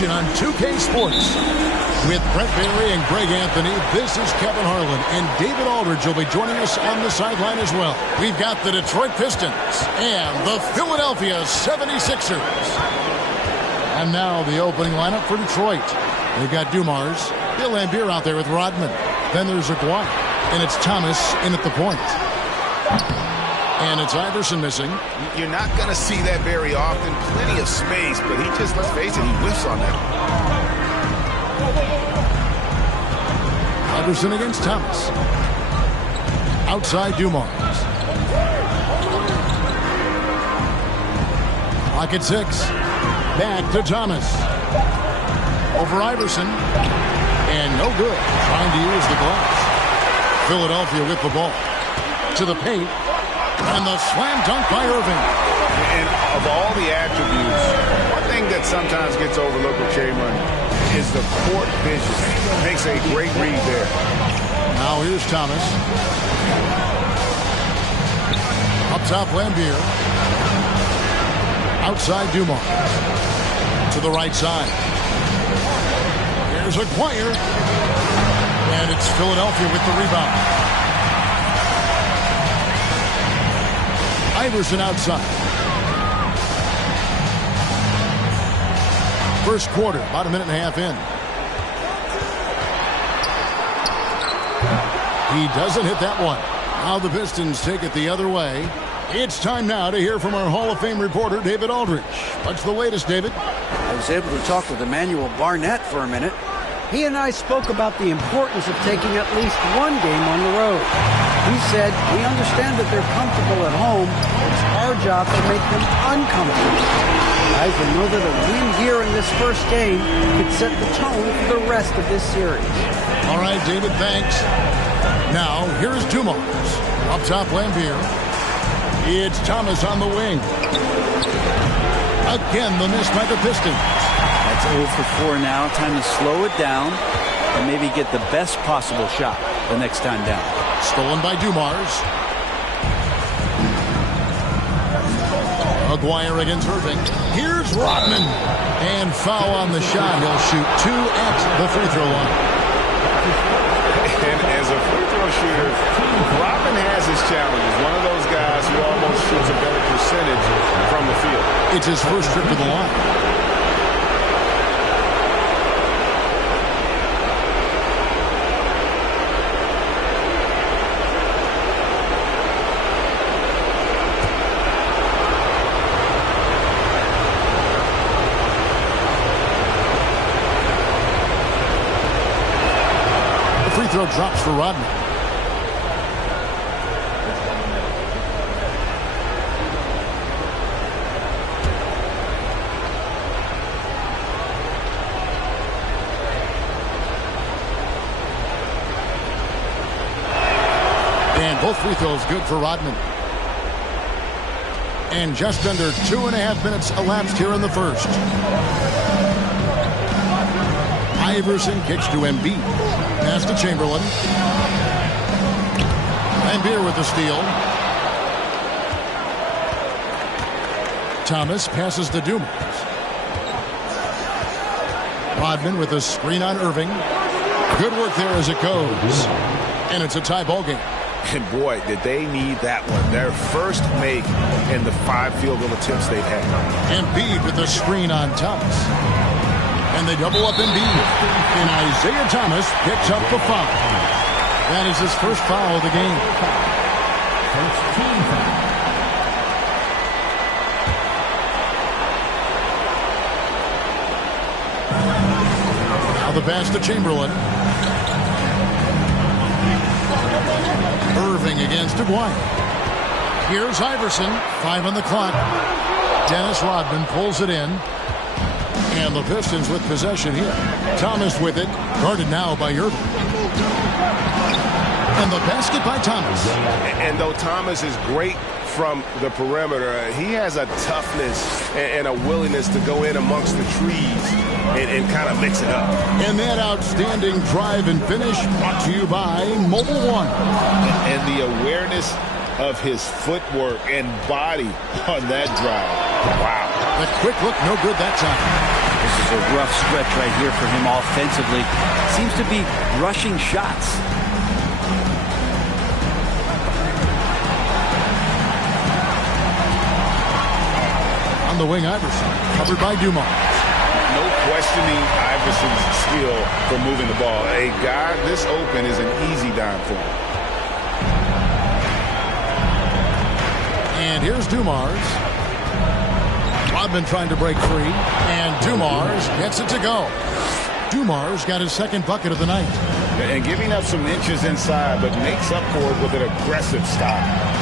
action on 2K Sports. With Brent Barry and Greg Anthony, this is Kevin Harlan, and David Aldridge will be joining us on the sideline as well. We've got the Detroit Pistons and the Philadelphia 76ers. And now the opening lineup for Detroit. They've got Dumars, Bill Laimbeer out there with Rodman. Then there's Aguirre, and it's Thomas in at the point. And it's Iverson missing. You're not going to see that very often. Plenty of space, but he just, let's face it, he whiffs on that. Iverson against Thomas. Outside Dumars. Pocket 6. Back to Thomas. Over Iverson. And no good. Trying to use the glass. Philadelphia with the ball. To the paint. And the slam dunk by Irving. And of all the attributes, one thing that sometimes gets overlooked with Chamberlain is the court vision. Makes a great read there. Now here's Thomas. Up top, Laimbeer. Outside, Dumars. To the right side. Here's Aguirre. And it's Philadelphia with the rebound. Iverson outside. First quarter, about a minute and a half in. He doesn't hit that one. Now the Pistons take it the other way. It's time now to hear from our Hall of Fame reporter, David Aldridge. What's the latest, David? I was able to talk with Emmanuel Barnett for a minute. He and I spoke about the importance of taking at least one game on the road. He said, we understand that they're comfortable at home. It's our job to make them uncomfortable. Guys, we know that a win here in this first game could set the tone for the rest of this series. All right, David, thanks. Now, here's Dumars. Up top, Laimbeer. It's Thomas on the wing. Again, the miss by the Pistons. That's 0 for 4 now. Time to slow it down and maybe get the best possible shot the next time down. Stolen by Dumars. Aguirre against Irving. Here's Rodman. And foul on the shot. He'll shoot 2 at the free throw line. And as a free throw shooter, Rodman has his challenges. One of those guys who almost shoots a better percentage from the field. It's his first trip to the line. Throw drops for Rodman. And both free throws good for Rodman. And just under 2.5 minutes elapsed here in the first. Iverson kicks to Embiid. Pass to Chamberlain. Laimbeer with the steal. Thomas passes to Dumars. Rodman with a screen on Irving. Good work there as it goes. And it's a tie ball game. And boy, did they need that one. Their first make in the 5 field goal attempts they've had. Embiid with the screen on Thomas. And they double up Embiid. And Isaiah Thomas picks up the foul. That is his first foul of the game. First team foul. Now the pass to Chamberlain. Irving against Aguirre. Here's Iverson. 5 on the clock. Dennis Rodman pulls it in. And the Pistons with possession here. Thomas with it. Guarded now by Irving. And the basket by Thomas. And though Thomas is great from the perimeter, he has a toughness and a willingness to go in amongst the trees and kind of mix it up. And that outstanding drive and finish brought to you by Mobile One. And the awareness of his footwork and body on that drive. Wow. The quick look, no good that time. This is a rough stretch right here for him offensively. Seems to be rushing shots. On the wing, Iverson, covered by Dumars. No questioning Iverson's skill for moving the ball. A guy this open is an easy dime for him. And here's Dumars. Rodman trying to break free, and Dumars gets it to go. Dumars got his second bucket of the night. And giving up some inches inside, but makes up for it with an aggressive stop.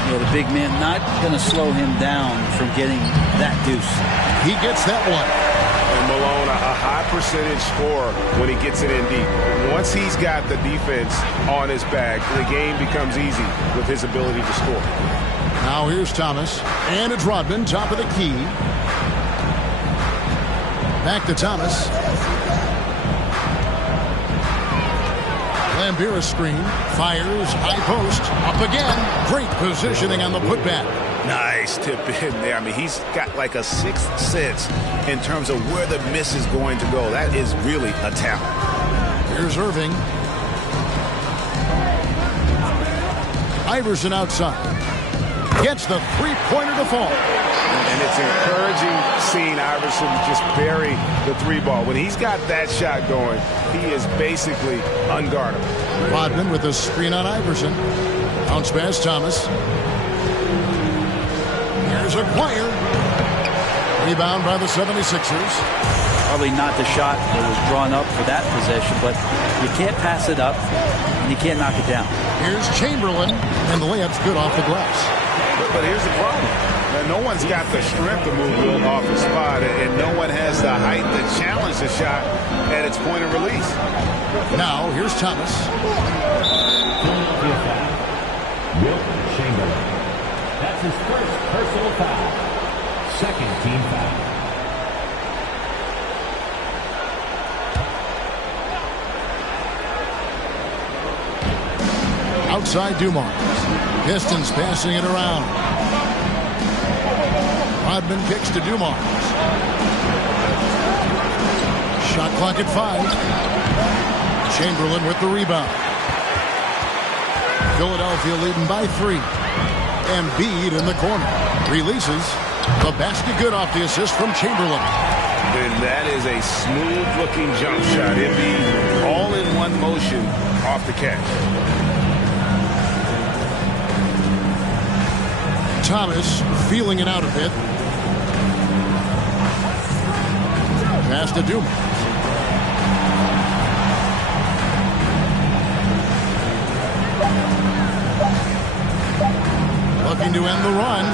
Yeah, the big man not going to slow him down from getting that deuce. He gets that one. And Malone, a high percentage scorer when he gets it in deep. Once he's got the defense on his back, the game becomes easy with his ability to score. Now here's Thomas, and it's Rodman, top of the key. Back to Thomas. Lambira screen, fires, high post, up again. Great positioning on the putback. Nice tip in there. I mean, he's got like a sixth sense in terms of where the miss is going to go. That is really a talent. Here's Irving. Iverson outside. Gets the three-pointer to fall. And it's encouraging seeing Iverson just bury the three ball. When he's got that shot going, he is basically unguardable. Rodman with a screen on Iverson. Bounce pass, Thomas. Here's Aguirre. Rebound by the 76ers. Probably not the shot that was drawn up for that possession, but you can't pass it up, and you can't knock it down. Here's Chamberlain, and the layup's good off the glass. But here's the problem. Now, no one's got the strength to move Wilt off the spot, and no one has the height to challenge the shot at its point of release. Now, here's Thomas. Wilt Chamberlain. That's his first personal foul. Second team foul. Outside Dumars. Pistons passing it around. Rodman kicks to Dumars. Shot clock at 5. Chamberlain with the rebound. Philadelphia leading by 3. Embiid in the corner. Releases. The basket good off the assist from Chamberlain. And that is a smooth-looking jump shot. Embiid all in one motion off the catch. Thomas feeling it out a bit. Pass to Dumars. Looking to end the run.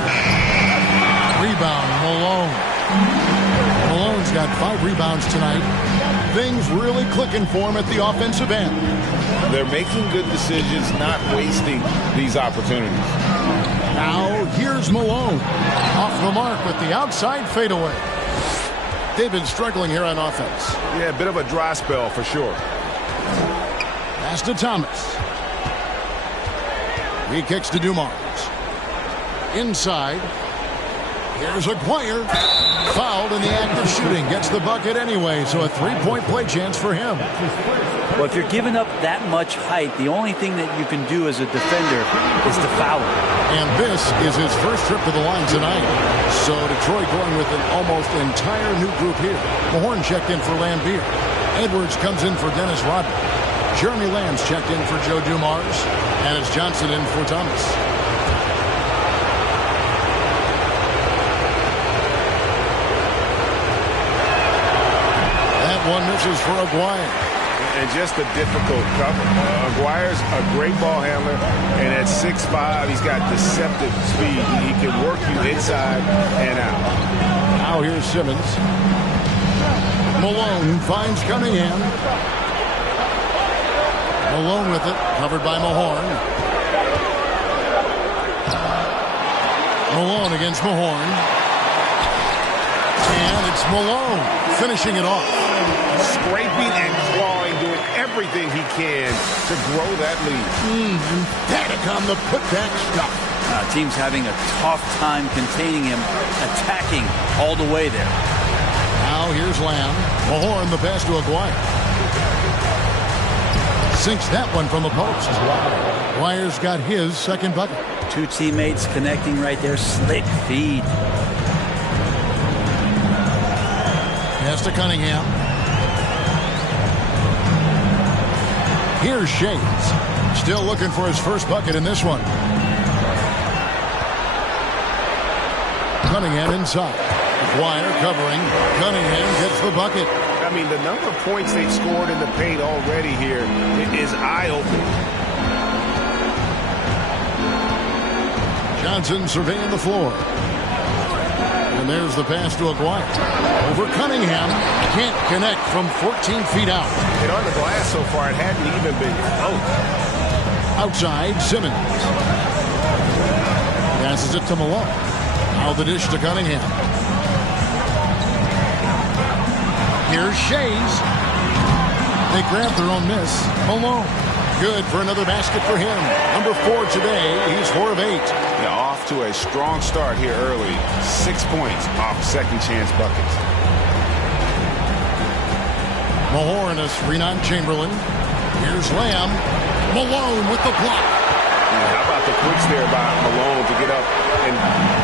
Rebound, Malone. Malone's got 5 rebounds tonight. Things really clicking for him at the offensive end. They're making good decisions, not wasting these opportunities. Now, here's Malone. Off the mark with the outside fadeaway. They've been struggling here on offense. Yeah, a bit of a dry spell for sure. Pass to Thomas. He kicks to Dumars. Inside. Here's Aguirre. Fouled in the act of shooting. Gets the bucket anyway, so a 3-point play chance for him. Well, if you're giving up that much height, the only thing that you can do as a defender is to foul him. And this is his first trip to the line tonight. So Detroit going with an almost entire new group here. Mahorn checked in for Lambeer. Edwards comes in for Dennis Rodman. Jeremy Lamb's checked in for Joe Dumars. And it's Johnson in for Thomas. That one misses for Aguirre. And just a difficult cover. Aguirre's a great ball handler, and at 6'5", he's got deceptive speed. He can work you inside and out. Now here's Simmons. Malone finds Cunningham. Malone with it, covered by Mahorn. Malone against Mahorn. And it's Malone finishing it off. Scraping and clawing, doing everything he can to grow that lead. Emphatic on the putback stop. Team's having a tough time containing him, attacking all the way there. Now Now here's Lamb. Mahorn the pass to Aguirre. Sinks that one from the post. Dwyer's got his second bucket. Two teammates connecting right there. Slick feed. Pass to Cunningham. Here's Shades. Still looking for his first bucket in this one. Cunningham inside. Dwyer covering. Cunningham gets the bucket. I mean, the number of points they've scored in the paint already here is eye-opening. Johnson surveying the floor. And there's the pass to Aguirre. Over Cunningham. Can't connect from 14 feet out. And on the glass so far, it hadn't even been close. Outside, Simmons. Passes it to Malone. Now the dish to Cunningham. Here's Shays. They grab their own miss. Malone. Good for another basket for him. Number 4 today. He's 4 of 8. Yeah, off to a strong start here early. 6 points off second chance buckets. Mahorn, a screen on Chamberlain. Here's Lamb. Malone with the block. How about the quicks there by Malone to get up and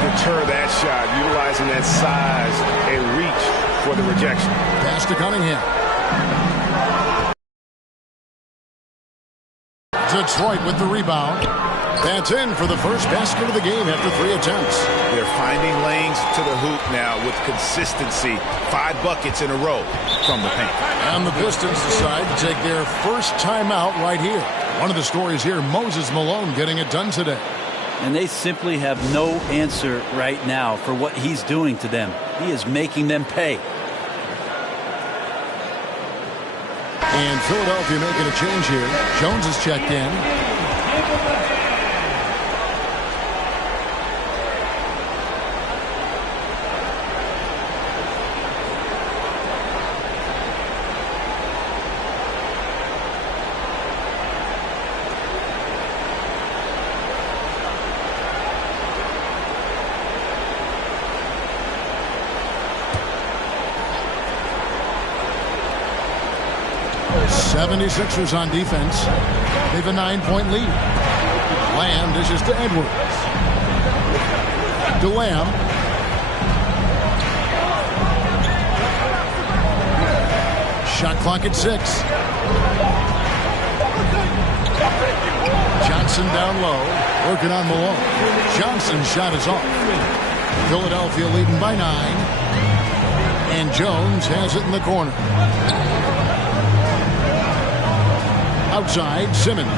deter that shot, utilizing that size and reach for the rejection. Pass to Cunningham. Detroit with the rebound. That's in for the first basket of the game after 3 attempts. They're finding lanes to the hoop now with consistency. 5 buckets in a row from the paint. And the Pistons decide to take their first timeout right here. One of the stories here, Moses Malone getting it done today. And they simply have no answer right now for what he's doing to them. He is making them pay. And Philadelphia making a change here. Jones is checked in. '76ers on defense. They have a 9-point lead. Lamb dishes to Edwards. To Lamb. Shot clock at 6. Johnson down low. Working on Malone. Johnson's shot is off. Philadelphia leading by 9. And Jones has it in the corner. Outside, Simmons.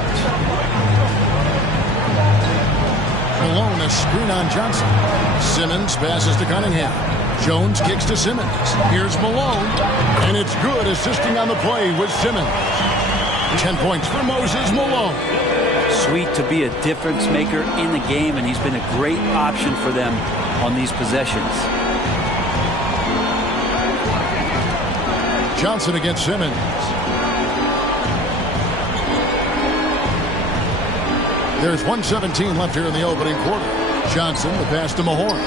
Malone, a screen on Johnson. Simmons passes to Cunningham. Jones kicks to Simmons. Here's Malone. And it's good, assisting on the play with Simmons. 10 points for Moses Malone. Sweet to be a difference maker in the game, and he's been a great option for them on these possessions. Johnson against Simmons. There's 1:17 left here in the opening quarter. Johnson, the pass to Mahorn.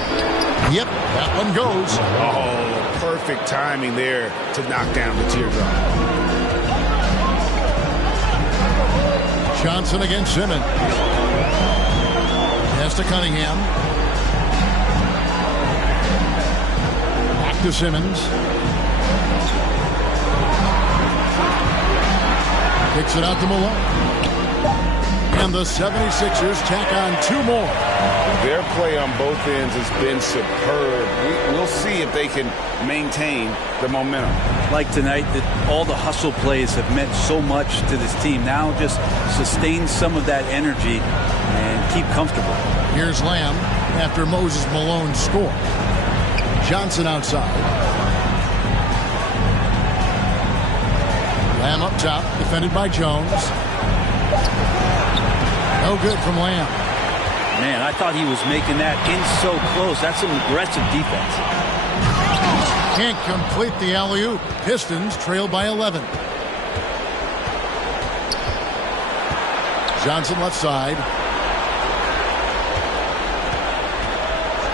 Yep, that one goes. Oh, perfect timing there to knock down the teardrop. Johnson against Simmons. Pass to Cunningham. Back to Simmons. Kicks it out to Malone. And the 76ers tack on 2 more. Their play on both ends has been superb. We'll see if they can maintain the momentum. Like tonight, that all the hustle plays have meant so much to this team. Now just sustain some of that energy and keep comfortable. Here's Lamb after Moses Malone score. Johnson outside. Lamb up top, defended by Jones. No good from Lamb. Man, I thought he was making that in so close. That's some aggressive defense. Can't complete the alley-oop. Pistons trail by 11. Johnson left side.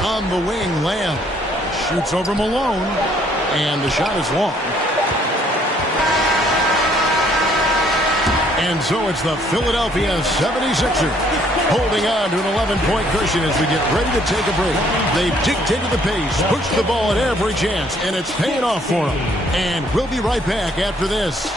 On the wing, Lamb shoots over Malone. And the shot is long. And so it's the Philadelphia 76ers holding on to an 11-point cushion as we get ready to take a break. They've dictated the pace, pushed the ball at every chance, and it's paying off for them. And we'll be right back after this.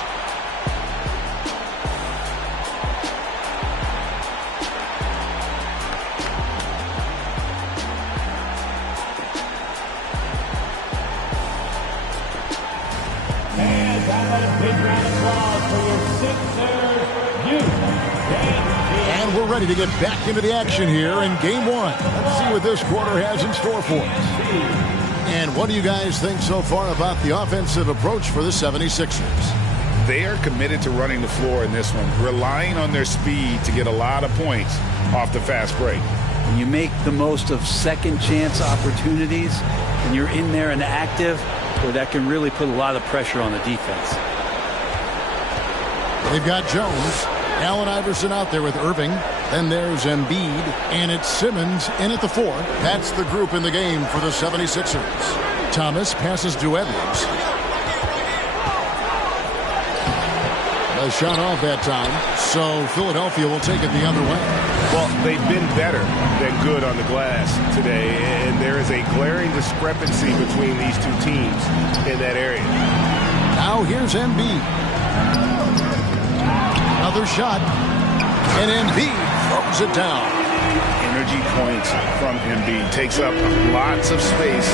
And we're ready to get back into the action here in game one. Let's see what this quarter has in store for us. And what do you guys think so far about the offensive approach for the 76ers? They are committed to running the floor in this one, relying on their speed to get a lot of points off the fast break. When you make the most of second chance opportunities and you're in there and active, well, that can really put a lot of pressure on the defense. They've got Jones, Allen Iverson out there with Irving. Then there's Embiid, and it's Simmons in at the 4. That's the group in the game for the 76ers. Thomas passes to Edwards. A shot off that time, so Philadelphia will take it the other way. Well, they've been better than good on the glass today, and there is a glaring discrepancy between these two teams in that area. Now here's Embiid. Another shot, and Embiid throws it down. Energy points from Embiid. Takes up lots of space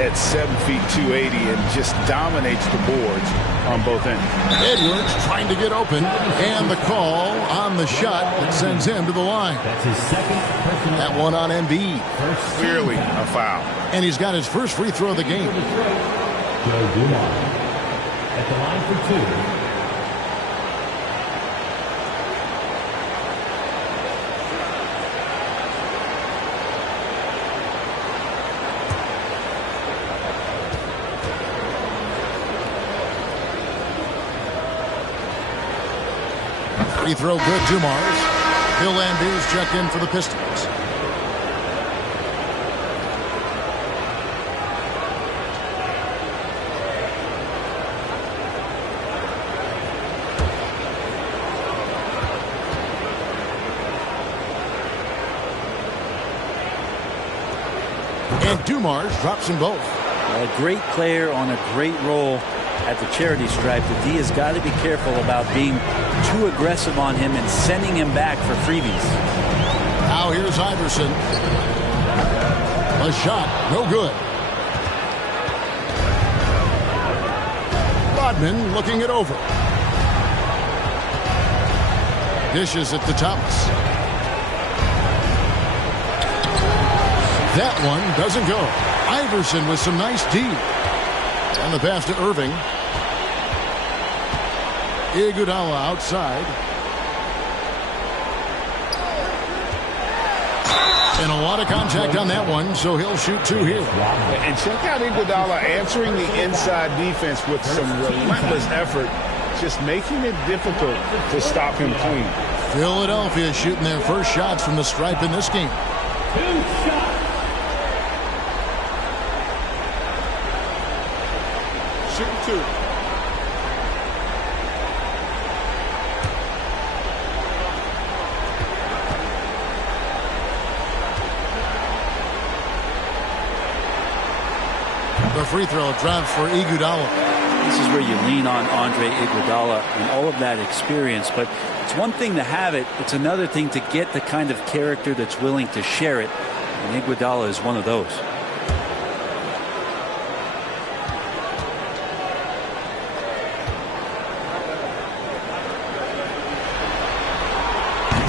at 7 feet 280 and just dominates the boards on both ends. Edwards trying to get open, and the call on the shot that sends him to the line. That's his second personal. That one on Embiid. Clearly a foul. And he's got his first free throw of the game. Joe Dumars at the line for 2. Free throw good, Dumars. Bill Lambert's checked in for the Pistons. And Dumars drops them both. A great player on a great role at the charity stripe. The D has got to be careful about being too aggressive on him and sending him back for freebies. Now here's Iverson. A shot, no good. Rodman looking it over. Dishes it to Thomas. That one doesn't go. Iverson with some nice D. And the pass to Irving. Iguodala outside. And a lot of contact on that one, so he'll shoot 2 here. And check out Iguodala answering the inside defense with some relentless effort, just making it difficult to stop him clean. Philadelphia shooting their first shots from the stripe in this game. 2 shots. Shooting 2. The free throw drops for Iguodala. This is where you lean on Andre Iguodala and all of that experience. But it's one thing to have it. It's another thing to get the kind of character that's willing to share it. And Iguodala is one of those.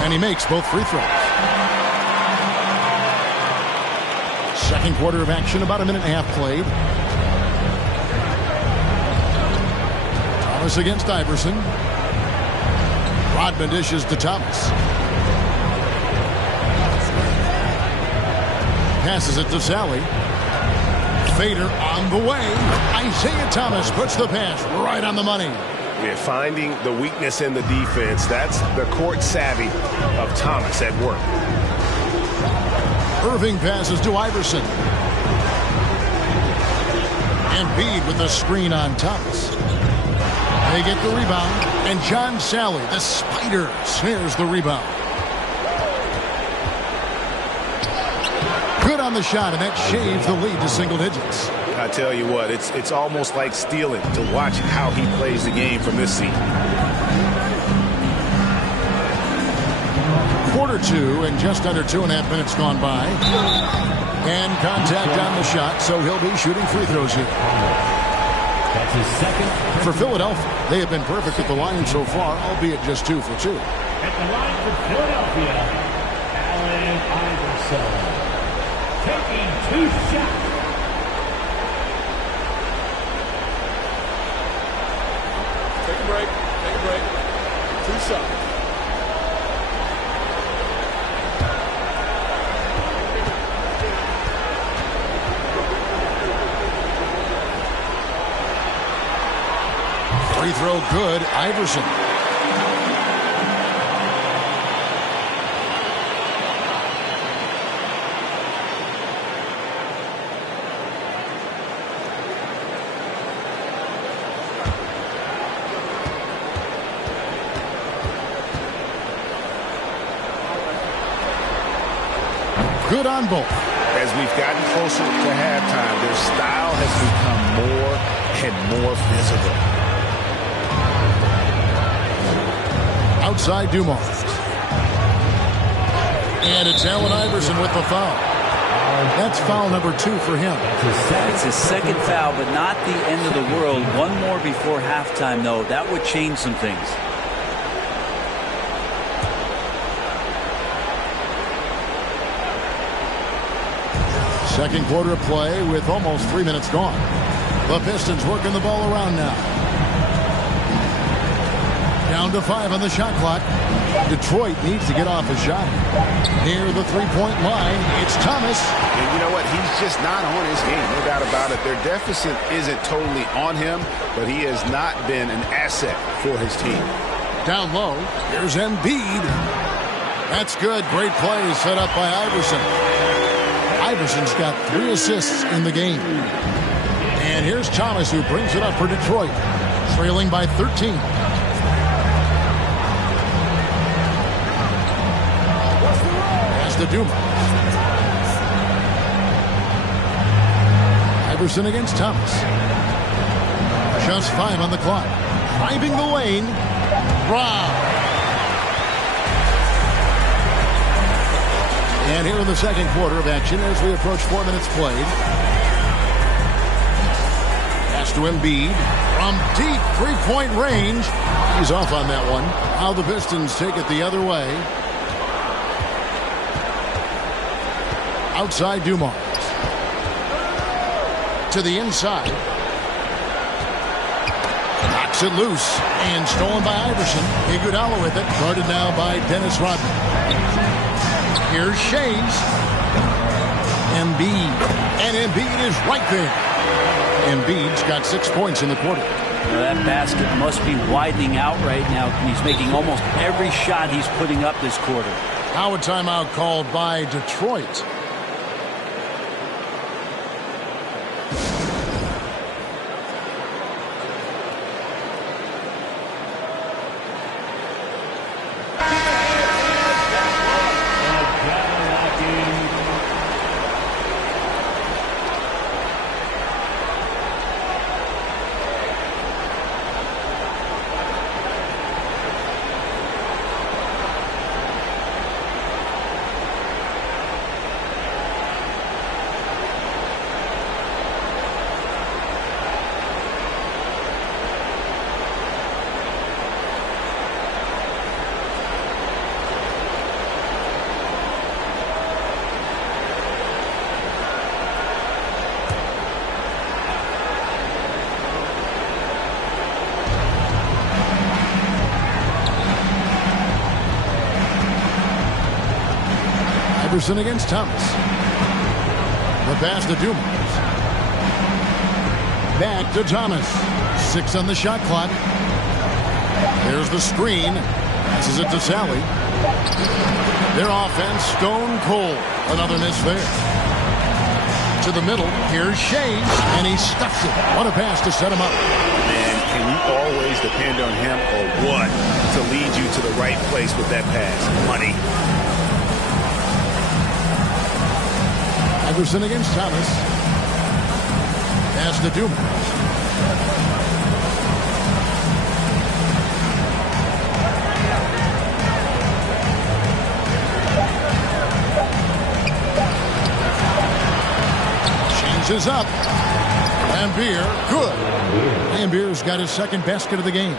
And he makes both free throws. Second quarter of action, about a minute and a half played. Thomas against Iverson. Rodman dishes to Thomas. Passes it to Sally. Fader on the way. Isaiah Thomas puts the pass right on the money. Yeah, finding the weakness in the defense. That's the court savvy of Thomas at work. Irving passes to Iverson. Embiid with the screen on Thomas. They get the rebound, and John Sally, the spider, snares the rebound. Good on the shot, and that shaves the lead to single digits. I tell you what, it's almost like stealing to watch how he plays the game from this seat. Quarter two, and just under 2.5 minutes gone by. And contact on the shot, so he'll be shooting free throws here. That's his second. For Philadelphia, they have been perfect at the line so far, albeit just 2 for 2. At the line for Philadelphia, Allen Iverson. Taking 2 shots. Take a break. Take a break. 2 shots. Free throw good, Iverson. Good on both. As we've gotten closer to halftime, their style has become more and more physical. Outside Dumars. And it's Allen Iverson with the foul. That's foul number 2 for him. It's his second foul, but not the end of the world. One more before halftime, though. That would change some things. Second quarter of play with almost 3 minutes gone. The Pistons working the ball around now. Down to 5 on the shot clock. Detroit needs to get off a shot. Near the three-point line, it's Thomas. And you know what? He's just not on his game. No doubt about it. Their deficit isn't totally on him, but he has not been an asset for his team. Down low, here's Embiid. That's good. Great play set up by Iverson. Iverson's got 3 assists in the game. And here's Thomas, who brings it up for Detroit, trailing by 13. As the Dumas. Iverson against Thomas. Just 5 on the clock. Driving the lane. Brown. And here in the second quarter of action as we approach 4 minutes played. Pass to Embiid from deep three-point range. He's off on that one. Now the Pistons take it the other way. Outside Dumars. To the inside. Knocks it loose and stolen by Iverson. Iguodala with it. Guarded now by Dennis Rodman. Here's Shays. Embiid. And Embiid is right there. Embiid's got 6 points in the quarter. Well, that basket must be widening out right now. He's making almost every shot he's putting up this quarter. Now a timeout called by Detroit. Iverson against Thomas. The pass to Dumars. Back to Thomas. 6 on the shot clock. There's the screen. Passes it to Sally. Their offense stone cold. Another miss there. To the middle. Here's Shays, and he stuffs it. What a pass to set him up. Man, can you always depend on him or what to lead you to the right place with that pass? Money. Iverson against Thomas. Pass to Dumas. Is up. Laimbeer, good. Laimbeer's got his second basket of the game.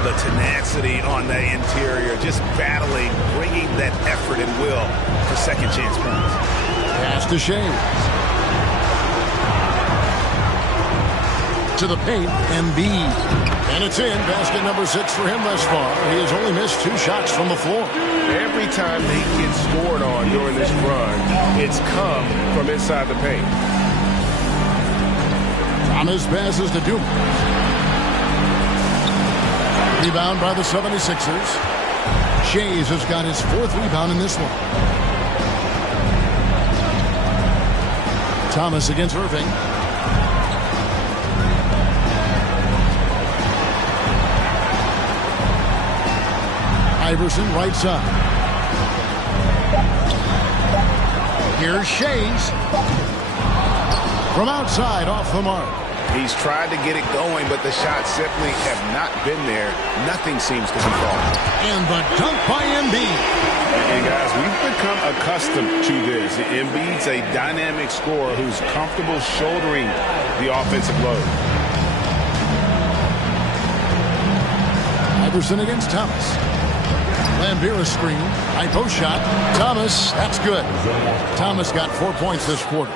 The tenacity on the interior, just battling, bringing that effort and will for second chance points. Pass to Shays. To the paint, Embiid. And it's in. Basket number 6 for him thus far. He has only missed 2 shots from the floor. Every time they get scored on during this run, it's come from inside the paint. Thomas passes to Dumas. Rebound by the 76ers. Shays has got his 4th rebound in this one. Thomas against Irving. Iverson right side. Here's Shays. From outside off the mark. He's tried to get it going, but the shots simply have not been there. Nothing seems to be falling. And the dunk by Embiid. And guys, we've become accustomed to this. Embiid's a dynamic scorer who's comfortable shouldering the offensive load. Iverson against Thomas. Laimbeer a screen. High post shot. Thomas, that's good. Thomas got 4 points this quarter.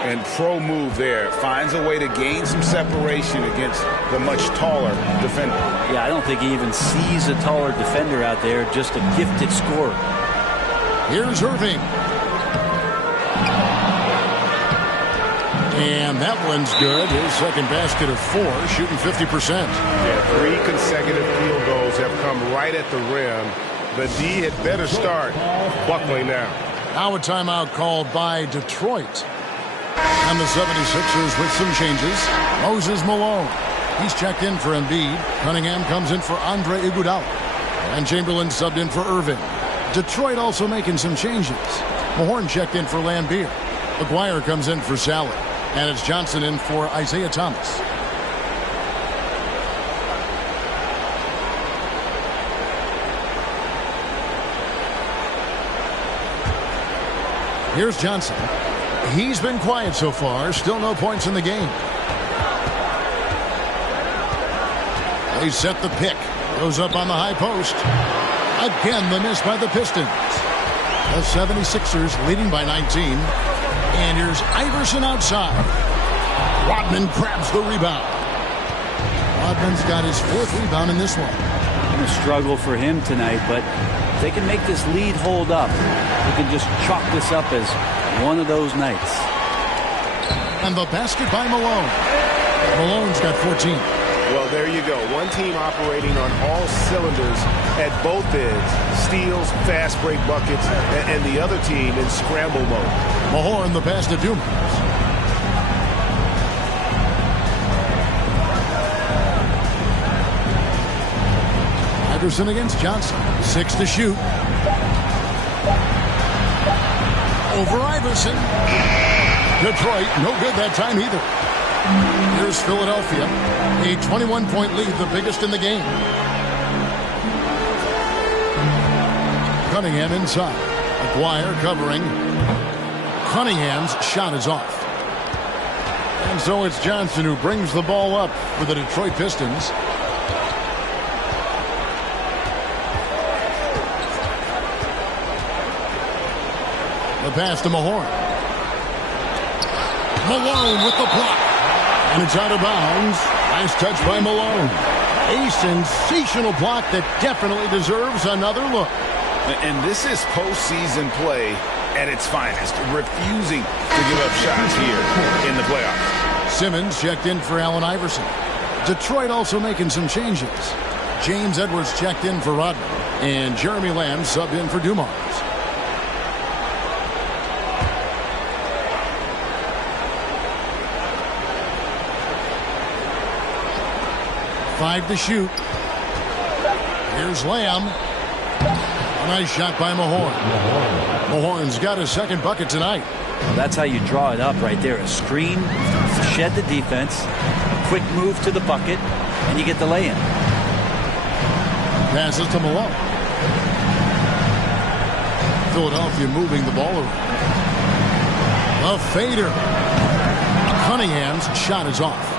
And pro move there. Finds a way to gain some separation against the much taller defender. Yeah, I don't think he even sees a taller defender out there. Just a gifted scorer. Here's Irving. And that one's good. His second basket of 4, shooting 50%. Yeah, 3 consecutive field goals have come right at the rim. The D had better start buckling now. Now a timeout called by Detroit. And the 76ers with some changes. Moses Malone. He's checked in for Embiid. Cunningham comes in for Andre Iguodala. And Chamberlain subbed in for Irving. Detroit also making some changes. Mahorn checked in for Laimbeer. McGuire comes in for Salad. And it's Johnson in for Isaiah Thomas. Here's Johnson. He's been quiet so far. Still no points in the game. They set the pick. Goes up on the high post. Again, the miss by the Pistons. The 76ers leading by 19. And here's Iverson outside. Rodman grabs the rebound. Rodman's got his 4th rebound in this one. A struggle for him tonight, but if they can make this lead hold up, they can just chalk this up as one of those nights. And the basket by Malone. Malone's got 14. Well, there you go. One team operating on all cylinders at both ends. Steals, fast break buckets, and the other team in scramble mode. Mahorn the pass to Dumas. Iverson against Johnson. 6 to shoot. Over Iverson. Detroit, no good that time either. Here's Philadelphia. A 21-point lead, the biggest in the game. Cunningham inside. McGuire covering. Cunningham's shot is off. And so it's Johnson who brings the ball up for the Detroit Pistons. The pass to Mahorn. Malone with the block. And it's out of bounds. Nice touch by Malone. A sensational block that definitely deserves another look. And this is postseason play at its finest. Refusing to give up shots here in the playoffs. Simmons checked in for Allen Iverson. Detroit also making some changes. James Edwards checked in for Rodman. And Jeremy Lamb subbed in for Dumars. 5 to shoot. Here's Lamb. A nice shot by Mahorn. Mahorn's got his second bucket tonight. Well, that's how you draw it up right there. A screen to shed the defense, a quick move to the bucket, and you get the lay-in. Passes to Malone. Philadelphia moving the ball around. A fader. Cunningham's shot is off.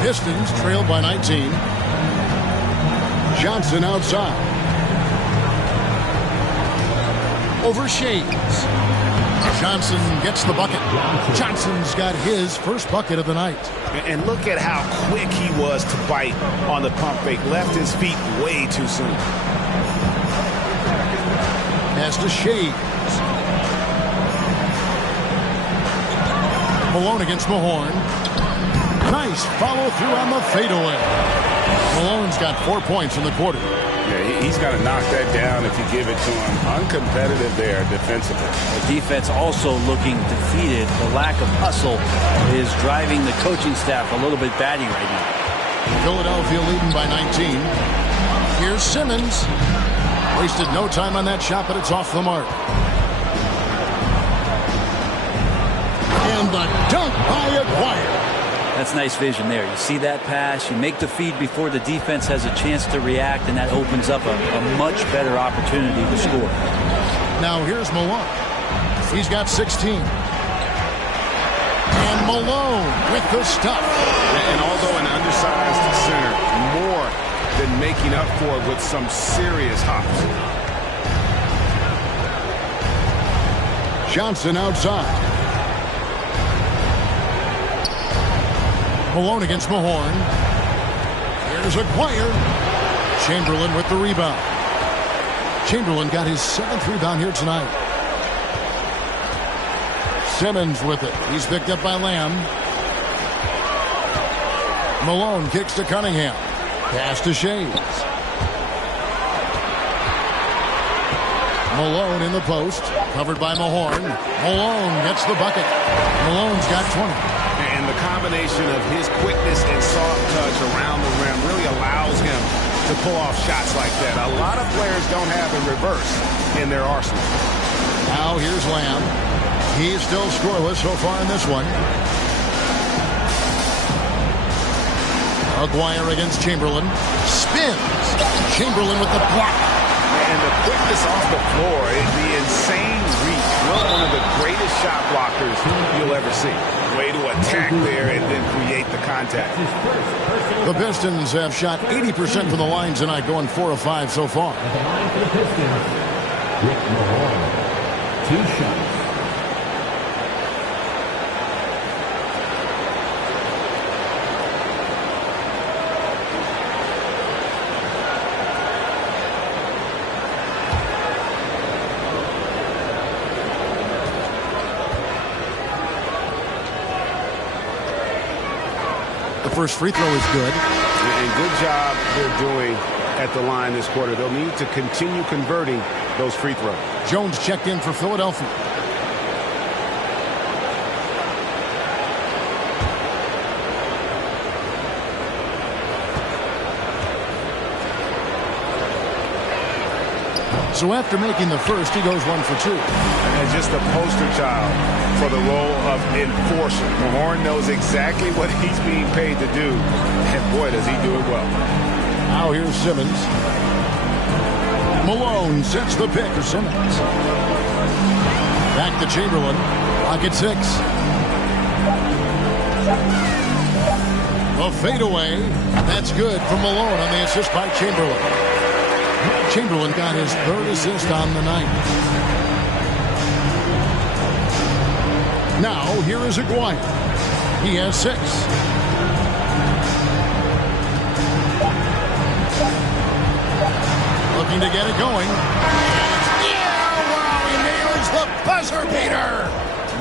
Pistons trailed by 19. Johnson outside. Over Shades. Johnson gets the bucket. Johnson's got his first bucket of the night. And look at how quick he was to bite on the pump fake. Left his feet way too soon. Pass to Shades. Malone against Mahorn. Nice follow through on the fadeaway. Malone's got 4 points in the quarter. Yeah, he's got to knock that down if you give it to him. Uncompetitive there defensively. The defense also looking defeated. The lack of hustle is driving the coaching staff a little bit batty right now. Philadelphia leading by 19. Here's Simmons. Wasted no time on that shot, but it's off the mark. And the dunk by Aguirre. That's nice vision there. You see that pass, you make the feed before the defense has a chance to react, and that opens up a much better opportunity to score. Now here's Malone. He's got 16. And Malone with the stuff. And although an undersized center, more than making up for it with some serious hops. Johnson outside. Malone against Mahorn. Here's Aguirre. Chamberlain with the rebound. Chamberlain got his 7th rebound here tonight. Simmons with it. He's picked up by Lamb. Malone kicks to Cunningham. Pass to Shades. Malone in the post. Covered by Mahorn. Malone gets the bucket. Malone's got 20. And the combination of his quickness and soft touch around the rim really allows him to pull off shots like that. A lot of players don't have a reverse in their arsenal. Now here's Lamb. He's still scoreless so far in this one. Aguirre against Chamberlain. Spins. Chamberlain with the block. And the quickness off the floor, the insane reach. One of the greatest shot blockers you'll ever see. Way to attack there and then create the contact. The Pistons have shot 80% from the line tonight, going 4 of 5 so far. At the line for the Pistons, Rick Mahorn. 2 shots. First free throw is good. And good job they're doing at the line this quarter. They'll need to continue converting those free throws. Jones checked in for Philadelphia. So after making the first, he goes 1 for 2. And just a poster child for the role of enforcer. Mahorn knows exactly what he's being paid to do. And boy, does he do it well. Now here's Simmons. Malone sets the pick for Simmons. Back to Chamberlain. Lock at 6. A fadeaway. That's good for Malone on the assist by Chamberlain. Chamberlain got his 3rd assist on the night. Now, here is Aguirre. He has 6. Looking to get it going. Yeah, wow, he nails the buzzer beater.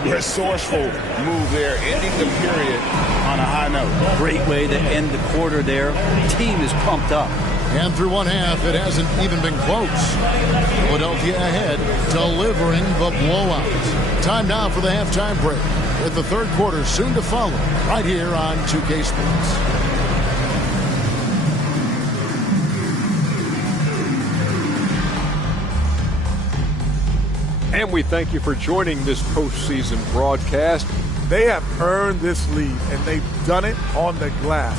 Resourceful move there, ending the period on a high note. Great way to end the quarter there. The team is pumped up. And through one half, it hasn't even been close. Philadelphia ahead, delivering the blowout. Time now for the halftime break, with the 3rd quarter soon to follow, right here on 2K Sports. And we thank you for joining this postseason broadcast. They have earned this lead, and they've done it on the glass.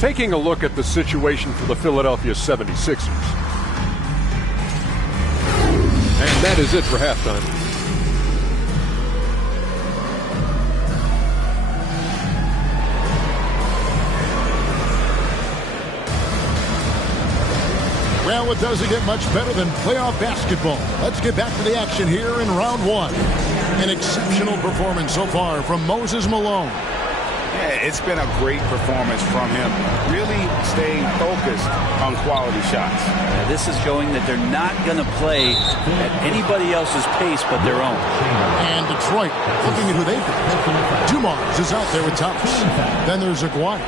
Taking a look at the situation for the Philadelphia 76ers. And that is it for halftime. Well, it doesn't get much better than playoff basketball. Let's get back to the action here in round one. An exceptional performance so far from Moses Malone. Yeah, it's been a great performance from him. Really staying focused on quality shots. Yeah, this is showing that they're not going to play at anybody else's pace but their own. And Detroit, looking at who they've got. Dumars is out there with Thomas. Then there's Aguirre.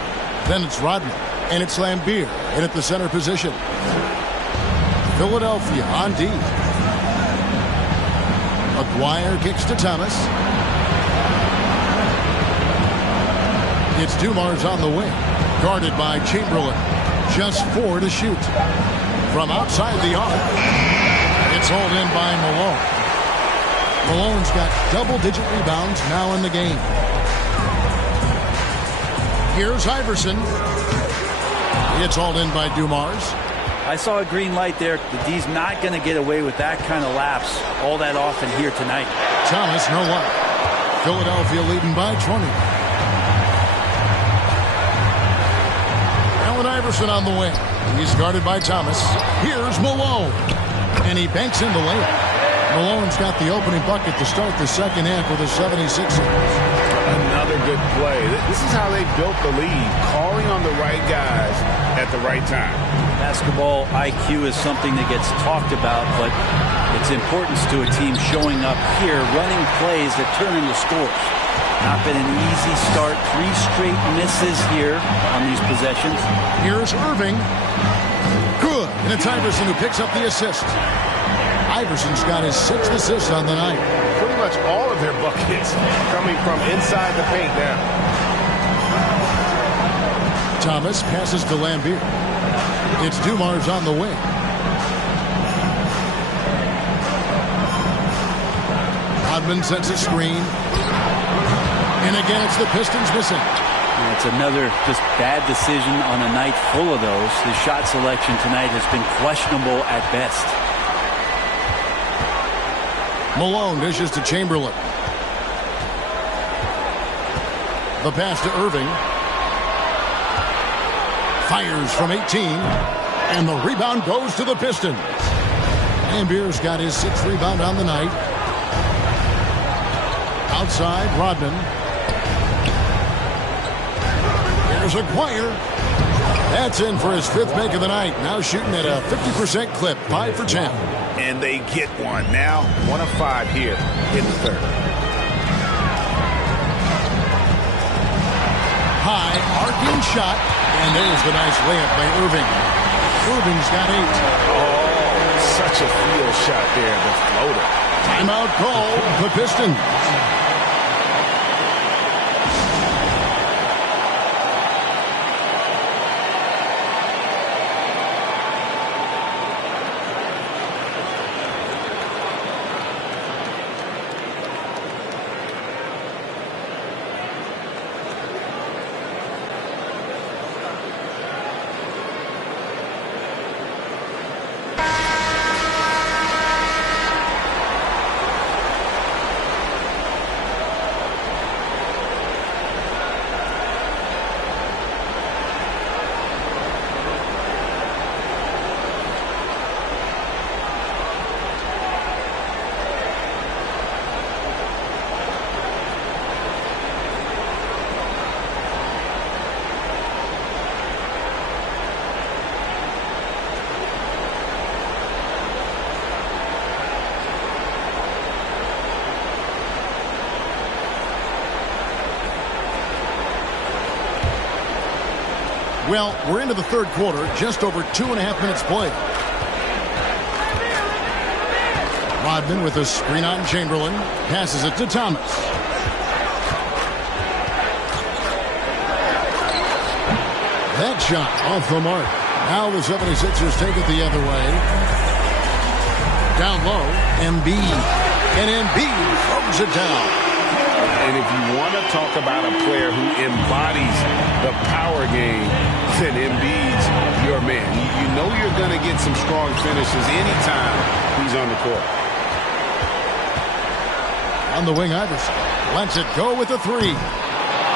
Then it's Rodman. And it's Lambeer in at the center position. Philadelphia on D. Aguirre kicks to Thomas. It's Dumars on the wing, guarded by Chamberlain. Just 4 to shoot. From outside the arc, it's hauled in by Malone. Malone's got double-digit rebounds now in the game. Here's Iverson. It's hauled in by Dumars. I saw a green light there. The D's not going to get away with that kind of lapse all that often here tonight. Thomas, no luck. Philadelphia leading by 20. Allen Iverson on the wing. He's guarded by Thomas. Here's Malone. And he banks in the layup. Malone's got the opening bucket to start the second half for the 76ers. Another good play. This is how they built the lead, calling on the right guys at the right time. Basketball IQ is something that gets talked about, but its importance to a team showing up here, running plays that turn into scores. Not been an easy start. 3 straight misses here on these possessions. Here's Irving. Good. And it's Iverson who picks up the assist. Iverson's got his 6th assist on the night. Pretty much all of their buckets coming from inside the paint now. Thomas passes to Lambeer. It's Dumars on the wing. Rodman sets a screen. And again, it's the Pistons missing. And it's another just bad decision on a night full of those. His shot selection tonight has been questionable at best. Malone dishes to Chamberlain. The pass to Irving. Fires from 18. And the rebound goes to the Pistons. Lambeer's got his 6th rebound on the night. Outside, Rodman. Here's Aguirre. That's in for his 5th make of the night. Now shooting at a 50% clip. 5 for 10. And they get one. Now 1 of 5 here in the third. High arcing shot. And there's the nice layup by Irving. Irving's got 8. Oh, such a field shot there. The floater. Timeout call. The Pistons. Well, we're into the third quarter, just over 2.5 minutes played. Rodman with a screen on Chamberlain, passes it to Thomas. That shot off the mark. Now the 76ers take it the other way. Down low, Embiid. And Embiid throws it down. And if you want to talk about a player who embodies the power game, then Embiid's your man. You know you're going to get some strong finishes anytime he's on the court. On the wing, Iverson lets it go with a three.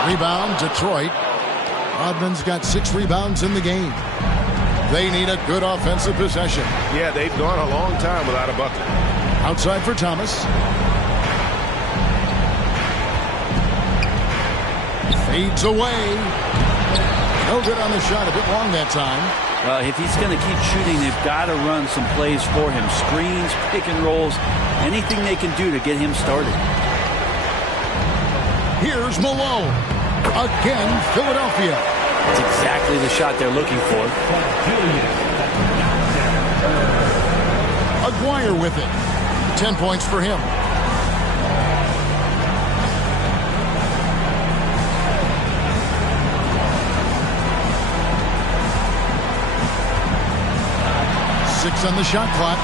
Rebound, Detroit. Rodman's got 6 rebounds in the game. They need a good offensive possession. Yeah, they've gone a long time without a bucket. Outside for Thomas. Fades away. No good on the shot. A bit long that time. Well, if he's going to keep shooting, they've got to run some plays for him. Screens, pick and rolls, anything they can do to get him started. Here's Malone. Again, Philadelphia. That's exactly the shot they're looking for. Aguirre with it. 10 points for him. Six on the shot clock.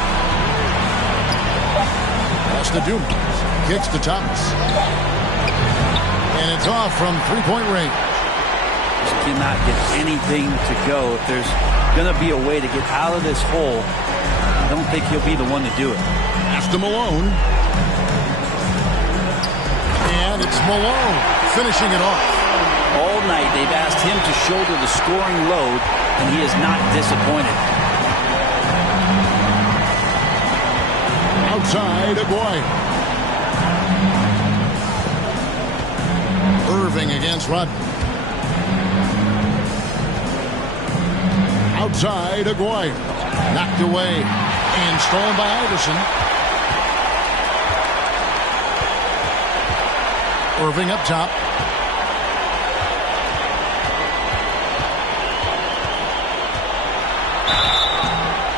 Pass to Dumas. Kicks to Thomas. And it's off from three-point range. Just cannot get anything to go. If there's going to be a way to get out of this hole, I don't think he'll be the one to do it. Pass to Malone. And it's Malone finishing it off. All night they've asked him to shoulder the scoring load, and he is not disappointed. Outside, Aguirre. Irving against Rodman. Outside, Aguirre. Knocked away and stolen by Iverson. Irving up top.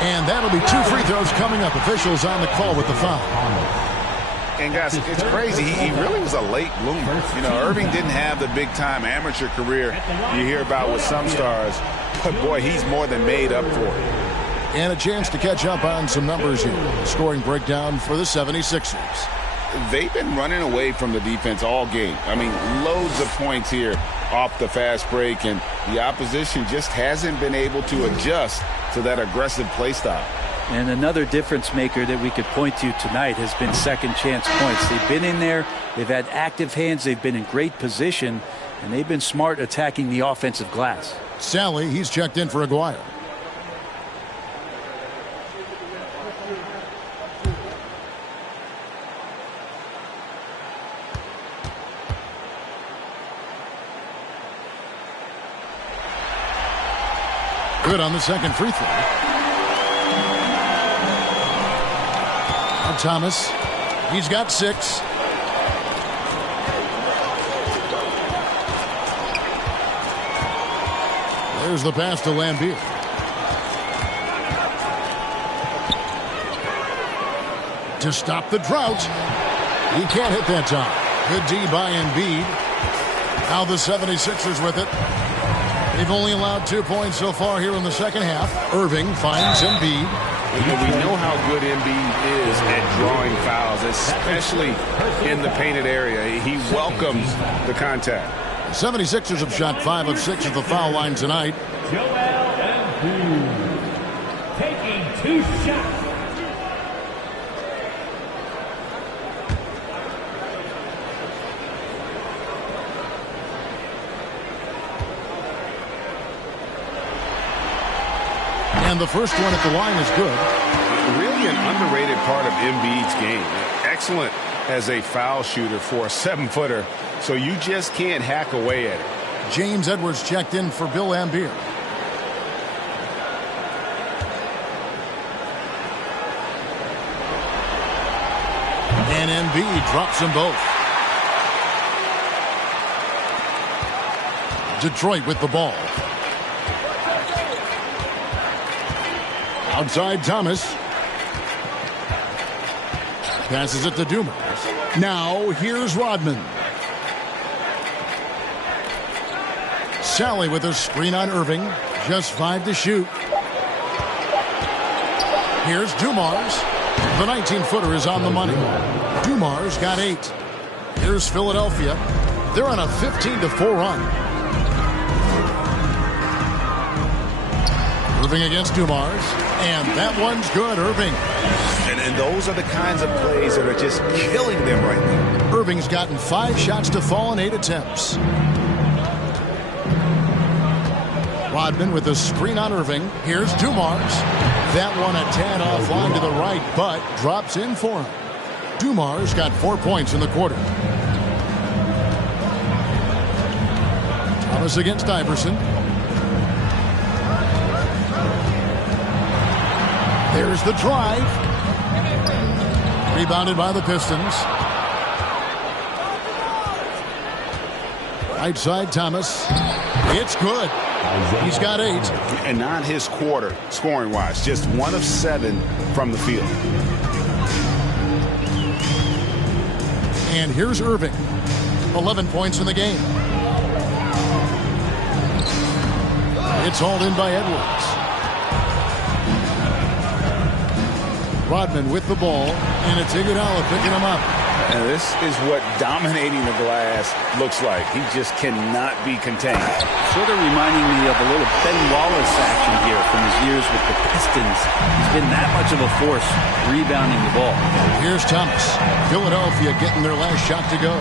And that'll be 2 free throws coming up. Officials on the call with the foul. And guys, it's crazy. He really was a late bloomer. You know, Irving didn't have the big-time amateur career you hear about with some stars. But, boy, he's more than made up for it. And a chance to catch up on some numbers here. Scoring breakdown for the 76ers. They've been running away from the defense all game. I mean, loads of points here off the fast break, and the opposition just hasn't been able to adjust to that aggressive play style. And another difference maker that we could point to tonight has been second chance points. They've been in there, they've had active hands, they've been in great position, and they've been smart attacking the offensive glass. Sally, he's checked in for Aguirre. Good on the second free throw. Now Thomas, he's got 6. There's the pass to Lambier. To stop the drought. He can't hit that time. Good D by Embiid. Now the 76ers with it. They've only allowed 2 points so far here in the second half. Irving finds Embiid. We know how good Embiid is at drawing fouls, especially in the painted area. He welcomes the contact. The 76ers have shot 5 of 6 at the foul line tonight. Joel Embiid taking 2 shots. And the first one at the line is good. Really an underrated part of Embiid's game. Excellent as a foul shooter for a 7-footer, so you just can't hack away at it. James Edwards checked in for Bill Lambier. And Embiid drops them both. Detroit with the ball. Outside Thomas. Passes it to Dumas. Now here's Rodman. Sally with a screen on Irving. Just 5 to shoot. Here's Dumas. The 19-footer is on the money. Dumars got 8. Here's Philadelphia. They're on a 15-4 run. Irving against Dumars. And that one's good, Irving. And those are the kinds of plays that are just killing them right now. Irving's gotten 5 shots to fall in 8 attempts. Rodman with a screen on Irving. Here's Dumars. That one a tad offline to the right, but drops in for him. Dumars got 4 points in the quarter. Thomas against Iverson. There's the drive. Rebounded by the Pistons. Right side, Thomas. It's good. He's got 8. And not his quarter, scoring-wise. Just 1 of 7 from the field. And here's Irving. 11 points in the game. It's hauled in by Edwards. Rodman with the ball, and it's Iguodala picking him up. And this is what dominating the glass looks like. He just cannot be contained. Sort of reminding me of a little Ben Wallace action here from his years with the Pistons. He's been that much of a force rebounding the ball. Here's Thomas. Philadelphia getting their last shot to go.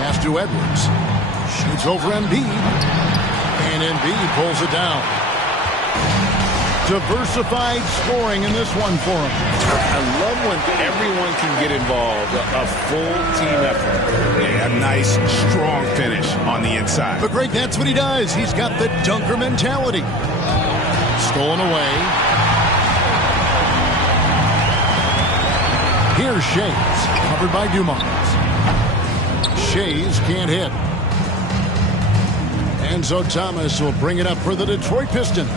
Pass to Edwards. Shoots over Embiid. And Embiid pulls it down. Diversified scoring in this one for him. I love when everyone can get involved. A full team effort. A nice, strong finish on the inside. But Greg, that's what he does. He's got the dunker mentality. Stolen away. Here's Shays, covered by Dumars. Shays can't hit. And so Thomas will bring it up for the Detroit Pistons.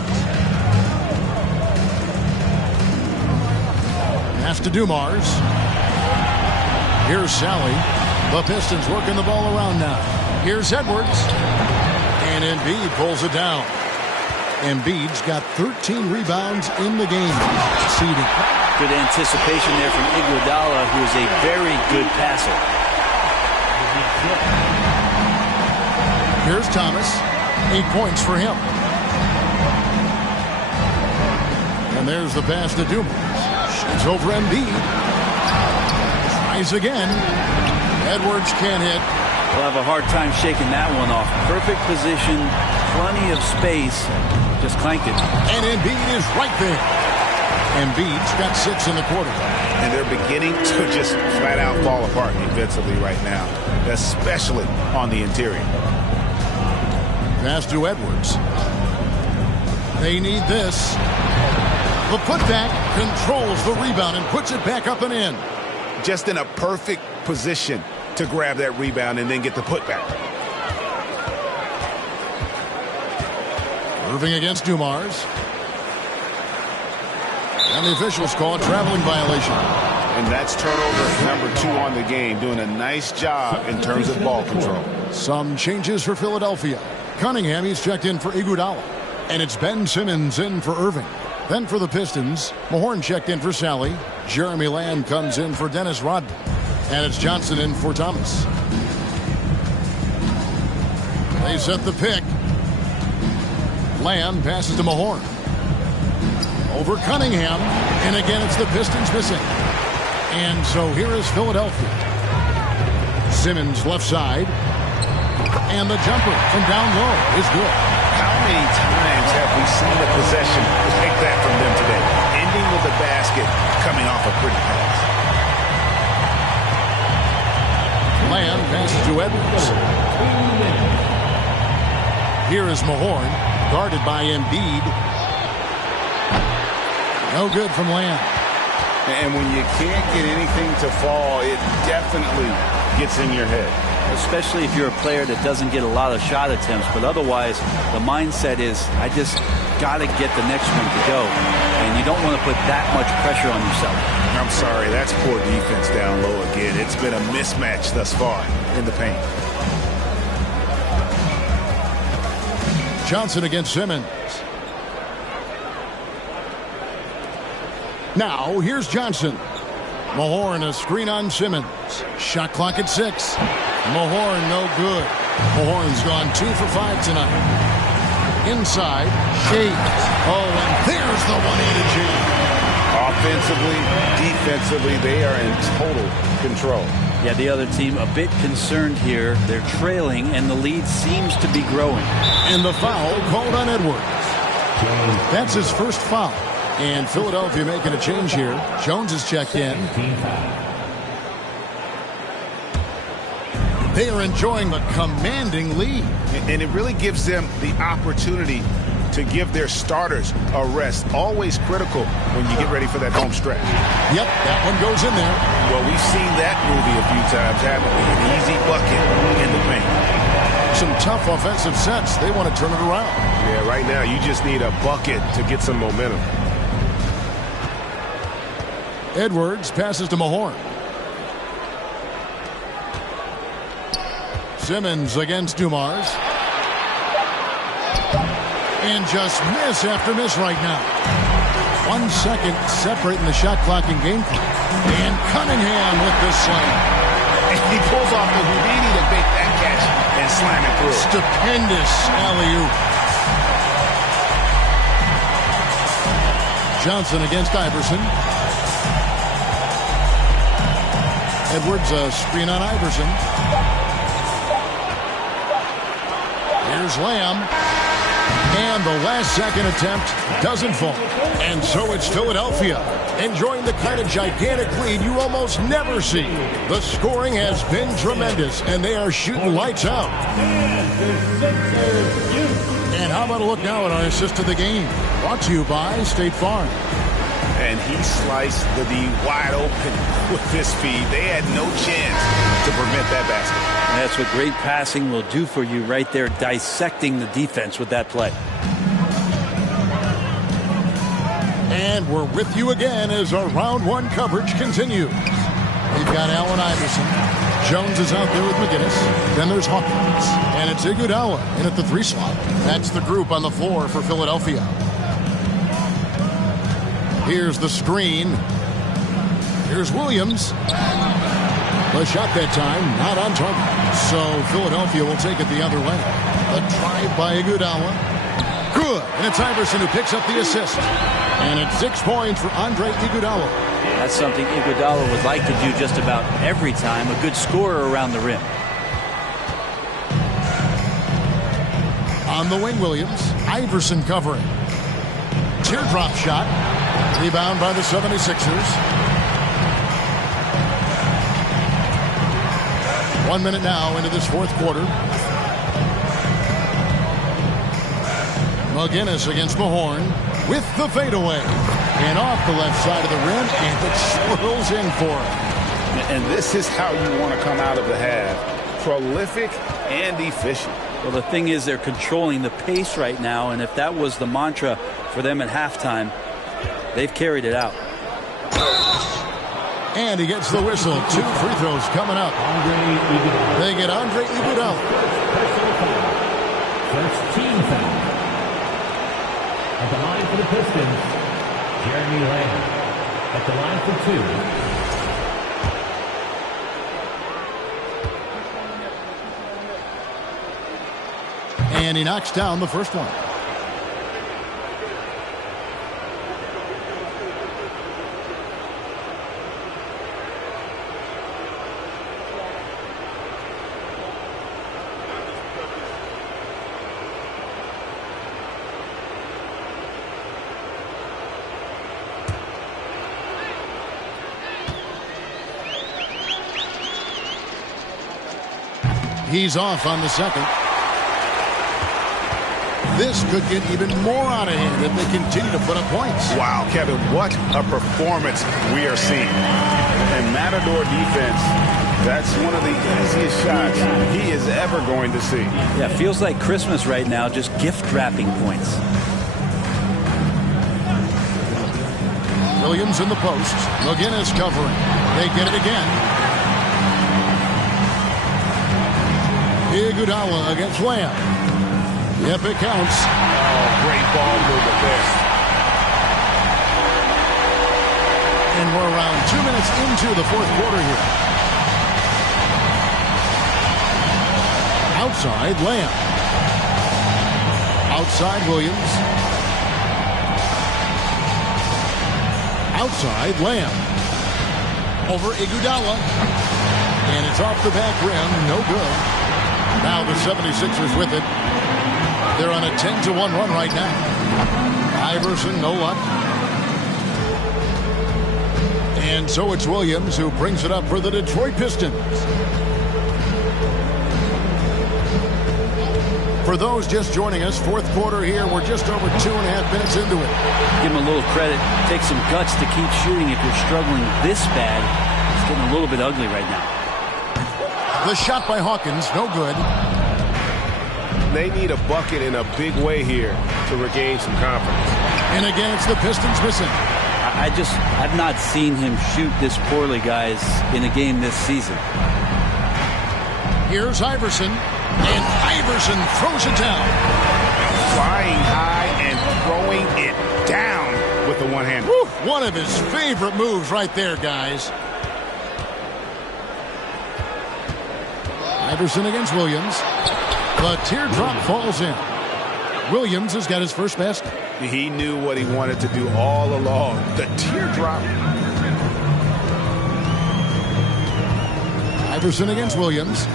Pass to Dumars. Here's Sally. The Pistons working the ball around now. Here's Edwards. And Embiid pulls it down. Embiid's got 13 rebounds in the game. Seeding. Good anticipation there from Iguodala, who is a very good passer. Here's Thomas. 8 points for him. And there's the pass to Dumars. Shoots over Embiid. Tries again. Edwards can't hit. We'll have a hard time shaking that one off. Perfect position, plenty of space. Just clanked it. And Embiid is right there. Embiid's got 6 in the quarter. And they're beginning to just flat out fall apart defensively right now, especially on the interior. Pass to Edwards. They need this. The putback controls the rebound and puts it back up and in. Just in a perfect position to grab that rebound and then get the putback. Irving against Dumars. And the officials call a traveling violation. And that's turnover number 2 on the game, doing a nice job in terms of ball control. Some changes for Philadelphia. Cunningham, he's checked in for Iguodala. And it's Ben Simmons in for Irving. Then for the Pistons, Mahorn checked in for Sally. Jeremy Lamb comes in for Dennis Rodman. And it's Johnson in for Thomas. They set the pick. Lamb passes to Mahorn. Over Cunningham. And again, it's the Pistons missing. And so here is Philadelphia. Simmons left side. And the jumper from down low is good. How many times have we seen a possession like that from them today? Ending with a basket, coming off a pretty pass. Lamb passes to Edwards. Here is Mahorn, guarded by Embiid. No good from Lamb. And when you can't get anything to fall, it definitely gets in your head. Especially if you're a player that doesn't get a lot of shot attempts. But otherwise, the mindset is, I just got to get the next one to go. And you don't want to put that much pressure on yourself. I'm sorry, that's poor defense down low again. It's been a mismatch thus far in the paint. Johnson against Simmons. Now, here's Johnson. Mahorn, a screen on Simmons. Shot clock at 6. Mahorn, no good. Mahorn's gone 2 for 5 tonight. Inside, Shea. Oh, and there's the one-handed Shea. Offensively, defensively, they are in total control. Yeah, the other team a bit concerned here. They're trailing, and the lead seems to be growing. And the foul called on Edwards. That's his first foul. And Philadelphia making a change here. Jones is checked in. They are enjoying the commanding lead. And it really gives them the opportunity to give their starters a rest. Always critical when you get ready for that home stretch. Yep, that one goes in there. Well, we've seen that movie a few times, haven't we? An easy bucket in the paint. Some tough offensive sets. They want to turn it around. Yeah, right now you just need a bucket to get some momentum. Edwards passes to Mahorn. Simmons against Dumars. And just miss after miss right now. 1 second separating the shot clock and game clock. And Cunningham with the slam. And he pulls off the Houdini to make that catch and slam it through. Stupendous alley-oop. Johnson against Iverson. Edwards, a screen on Iverson. Here's Lamb. And the last second attempt doesn't fall. And so it's Philadelphia enjoying the kind of gigantic lead you almost never see. The scoring has been tremendous, and they are shooting lights out. And how about a look now at our assist of the game? Brought to you by State Farm. And he sliced the D wide open with his speed. They had no chance to prevent that basket. That's what great passing will do for you right there, dissecting the defense with that play. And we're with you again as our round 1 coverage continues. We've got Allen Iverson. Jones is out there with McGinnis. Then there's Hawkins. And it's Iguodala in at the 3 slot. That's the group on the floor for Philadelphia. Here's the screen. Here's Williams. The shot that time, not on target. So Philadelphia will take it the other way. A drive by Iguodala. Good. And it's Iverson who picks up the assist. And it's 6 points for Andre Iguodala. That's something Iguodala would like to do just about every time. A good scorer around the rim. On the wing, Williams. Iverson covering. Teardrop shot. Rebound by the 76ers. 1 minute now into this 4th quarter. McGinnis against Mahorn with the fadeaway. And off the left side of the rim, and it swirls in for him. And this is how you want to come out of the half. Prolific and efficient. Well, the thing is they're controlling the pace right now, and if that was the mantra for them at halftime, they've carried it out. And he gets the whistle. 2 free throws coming up. They get Andre Iguodala. First team foul. At the line for the Pistons, Jeremy Lamb. At the line for 2. And he knocks down the first one. He's off on the second. This could get even more out of hand if they continue to put up points. Wow, Kevin, what a performance we are seeing. And Matador defense, that's one of the easiest shots he is ever going to see. Yeah, feels like Christmas right now, just gift wrapping points. Williams in the post. McGinnis covering. They get it again. Iguodala against Lamb. Yep, it counts. Oh, great ball movement there. we're around 2 minutes into the fourth quarter here. Outside, Lamb. Outside, Williams. Outside, Lamb. Over Iguodala. And it's off the back rim. No good. Now the 76ers with it. They're on a 10-1 run right now. Iverson, no luck. And so it's Williams who brings it up for the Detroit Pistons. For those just joining us, fourth quarter here. We're just over 2.5 minutes into it. Give him a little credit. Take some guts to keep shooting if you're struggling this bad. It's getting a little bit ugly right now. The shot by Hawkins, no good. They need a bucket in a big way here to regain some confidence. And again, it's the Pistons missing. I've not seen him shoot this poorly, guys, in a game this season. Here's Iverson. And Iverson throws it down. Flying high and throwing it down with the one-hander. One of his favorite moves right there, guys. Iverson against Williams. The teardrop falls in. Williams has got his first basket. He knew what he wanted to do all along. The teardrop. Iverson against Williams.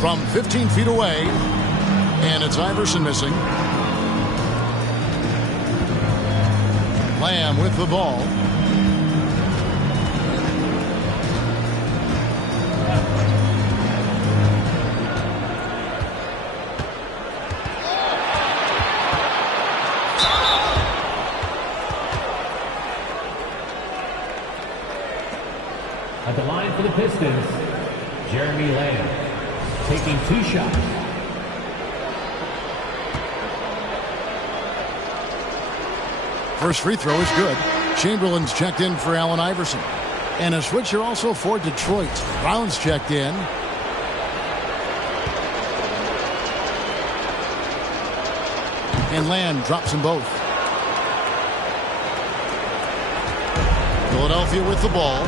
From 15 feet away. And it's Iverson missing. Lamb with the ball. At the line for the Pistons, Jeremy Lamb. Taking 2 shots. First free throw is good. Chamberlain's checked in for Allen Iverson. And a switcher also for Detroit. Brown's checked in. And Lamb drops them both. Philadelphia with the ball.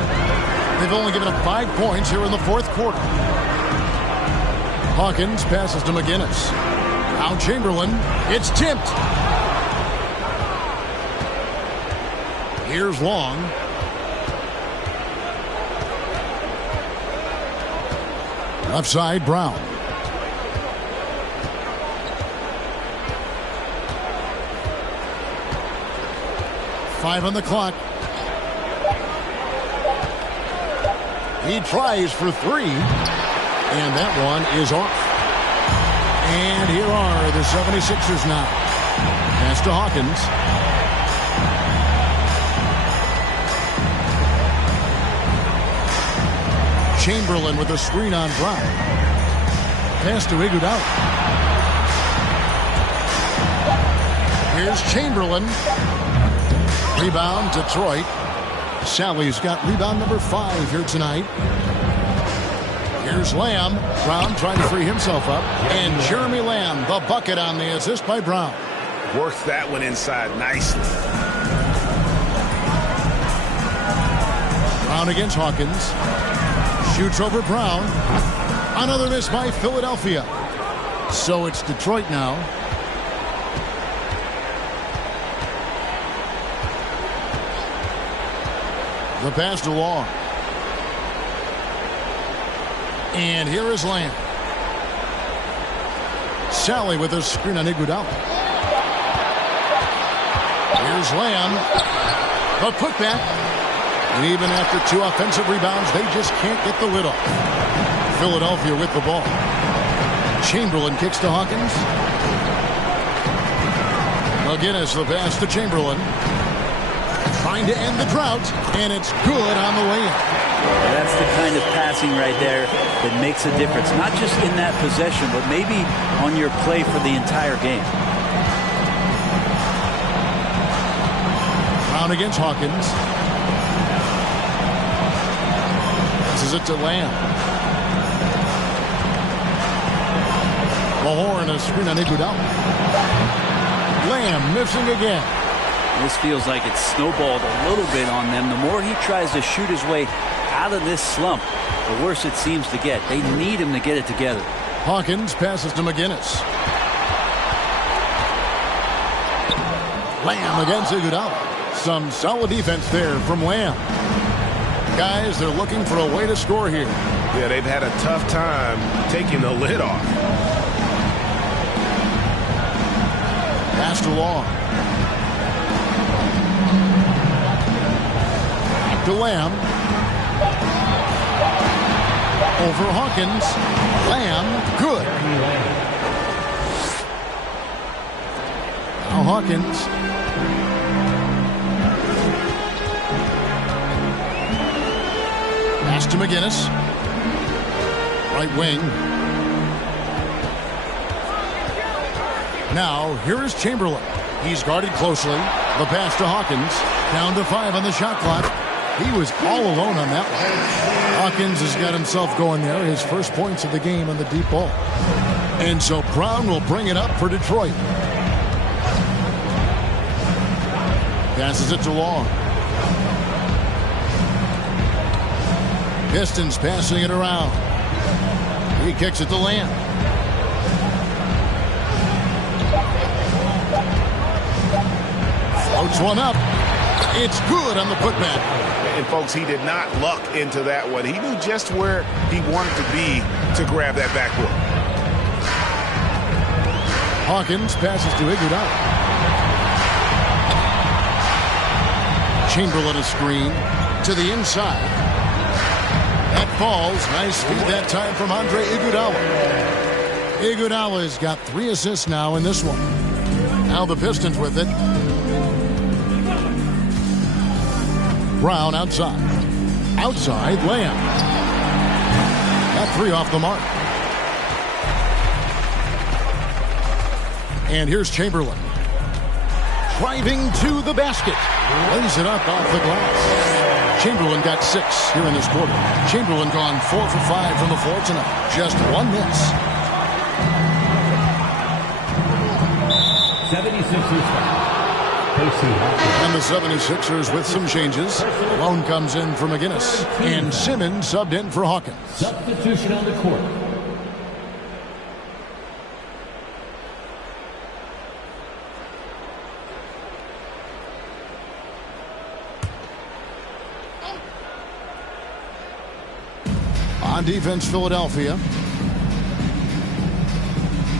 They've only given up 5 points here in the fourth quarter. Hawkins passes to McGinnis. Now Chamberlain. It's tipped. Here's Long. Left side, Brown. Five on the clock. He tries for 3. And that one is off. And here are the 76ers now. Pass to Hawkins. Chamberlain with a screen on Brown. Pass to Iguodala. Here's Chamberlain. Rebound, Detroit. Sally's got rebound number 5 here tonight. Here's Lamb. Brown trying to free himself up. And Jeremy Lamb, the bucket on the assist by Brown. Works that one inside nicely. Brown against Hawkins. Shoots over Brown. Another miss by Philadelphia. So it's Detroit now. The pass to Long. And here is Lamb. Sally with a screen on Iguodala. Here's Lamb. The putback. And even after 2 offensive rebounds, they just can't get the lid off. Philadelphia with the ball. Chamberlain kicks to Hawkins. McGinnis the pass to Chamberlain. Trying to end the drought, and it's good on the way in. That's the kind of passing right there that makes a difference. Not just in that possession, but maybe on your play for the entire game. Brown against Hawkins. Passes it to Lamb. Mahorn a screen on Iguodala. Lamb missing again. This feels like it's snowballed a little bit on them. The more he tries to shoot his way out of this slump, the worse it seems to get. They need him to get it together. Hawkins passes to McGinnis. Lamb against Iguodala. Some solid defense there from Lamb. Guys, they're looking for a way to score here. Yeah, they've had a tough time taking the lid off. Pass to Long. Back to Lamb. Over Hawkins. Lamb, good. Now Hawkins. Pass to McGinnis. Right wing. Now, here is Chamberlain. He's guarded closely. The pass to Hawkins. Down to 5 on the shot clock. He was all alone on that one. Hawkins has got himself going there. His first points of the game on the deep ball. And so Brown will bring it up for Detroit. Passes it to Long. Pistons passing it around. He kicks it to Lamb. Floats one up. It's good on the putback. And folks, he did not luck into that one. He knew just where he wanted to be to grab that backboard. Hawkins passes to Iguodala. Chamberlain a screen to the inside. That falls. Nice feed that time from Andre Iguodala. Iguodala's got 3 assists now in this one. Now the Pistons with it. Brown outside. Outside, Lamb. Got 3 off the mark. And here's Chamberlain. Driving to the basket. Lays it up off the glass. Chamberlain got 6 here in this quarter. Chamberlain gone 4 for 5 from the floor tonight. Just 1 miss. 76ers. And the 76ers with some changes. Malone comes in for McGinnis. And Simmons subbed in for Hawkins. Substitution on the court. On defense, Philadelphia.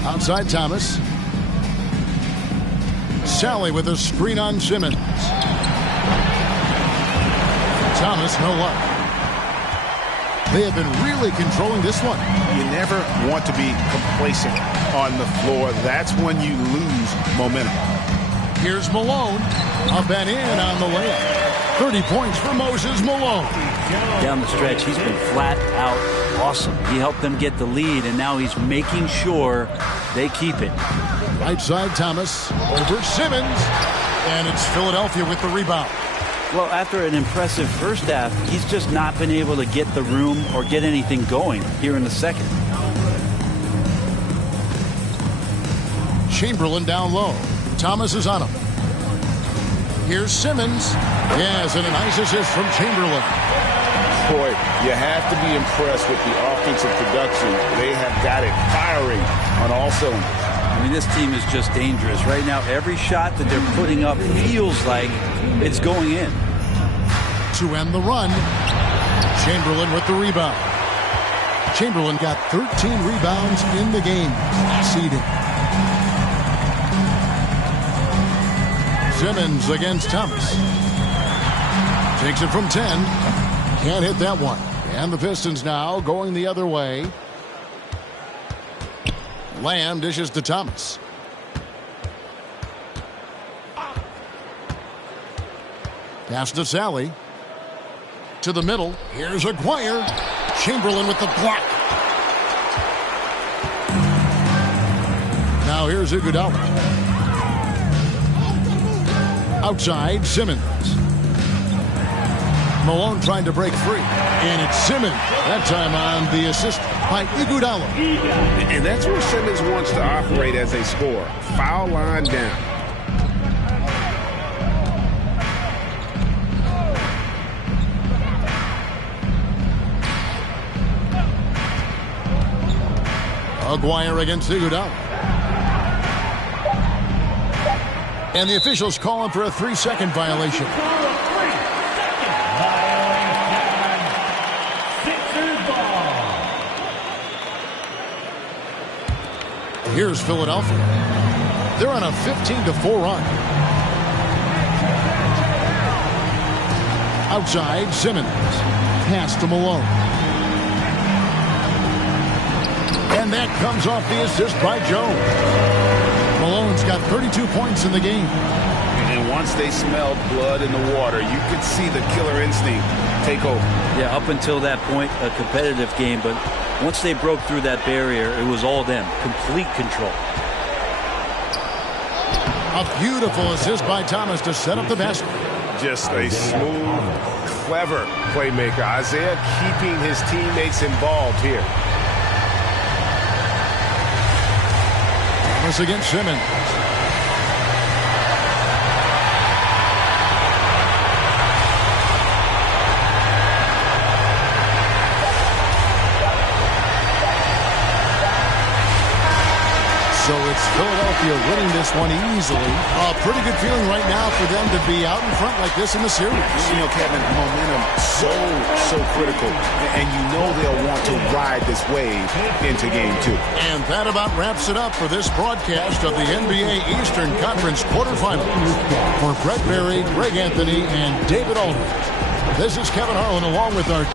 Outside Thomas. Sally with a screen on Simmons. Thomas, no luck. They have been really controlling this one. You never want to be complacent on the floor. That's when you lose momentum. Here's Malone. Up and in on the layup. 30 points for Moses Malone. Down the stretch, he's been flat out awesome. He helped them get the lead, and now he's making sure they keep it. Right side, Thomas. Over Simmons. And it's Philadelphia with the rebound. Well, after an impressive first half, he's just not been able to get the room or get anything going here in the second. Chamberlain down low. Thomas is on him. Here's Simmons. Yes, and a nice assist from Chamberlain. Boy, you have to be impressed with the offensive production. They have got it firing on all cylinders. I mean, this team is just dangerous. Right now, every shot that they're putting up feels like it's going in. To end the run, Chamberlain with the rebound. Chamberlain got 13 rebounds in the game. Seeding. Simmons against Thomas. Takes it from 10. Can't hit that one. And the Pistons now going the other way. Lamb dishes to Thomas. Pass to Sally. To the middle. Here's Aguirre. Chamberlain with the block. Now here's Iguodala. Outside, Simmons. Malone trying to break free. And it's Simmons. That time on the assist by Iguodala. And that's where Simmons wants to operate as a scorer. Foul line down. Maguire against Iguodala. And the officials calling for a 3-second violation. Here's Philadelphia. They're on a 15-4 run. Outside, Simmons. Pass to Malone. And that comes off the assist by Jones. Malone's got 32 points in the game. And once they smelled blood in the water, you could see the killer instinct take over. Yeah, up until that point, a competitive game, but once they broke through that barrier, it was all them. Complete control. A beautiful assist by Thomas to set up the basket. Just a smooth, clever playmaker. Isaiah keeping his teammates involved here. Thomas against Simmons. So it's Philadelphia winning this one easily. A pretty good feeling right now for them to be out in front like this in the series. You know, Kevin, momentum so critical. And you know they'll want to ride this wave into game 2. And that about wraps it up for this broadcast of the NBA Eastern Conference quarterfinals. For Brett Berry, Greg Anthony, and David Aldridge, this is Kevin Harlan along with our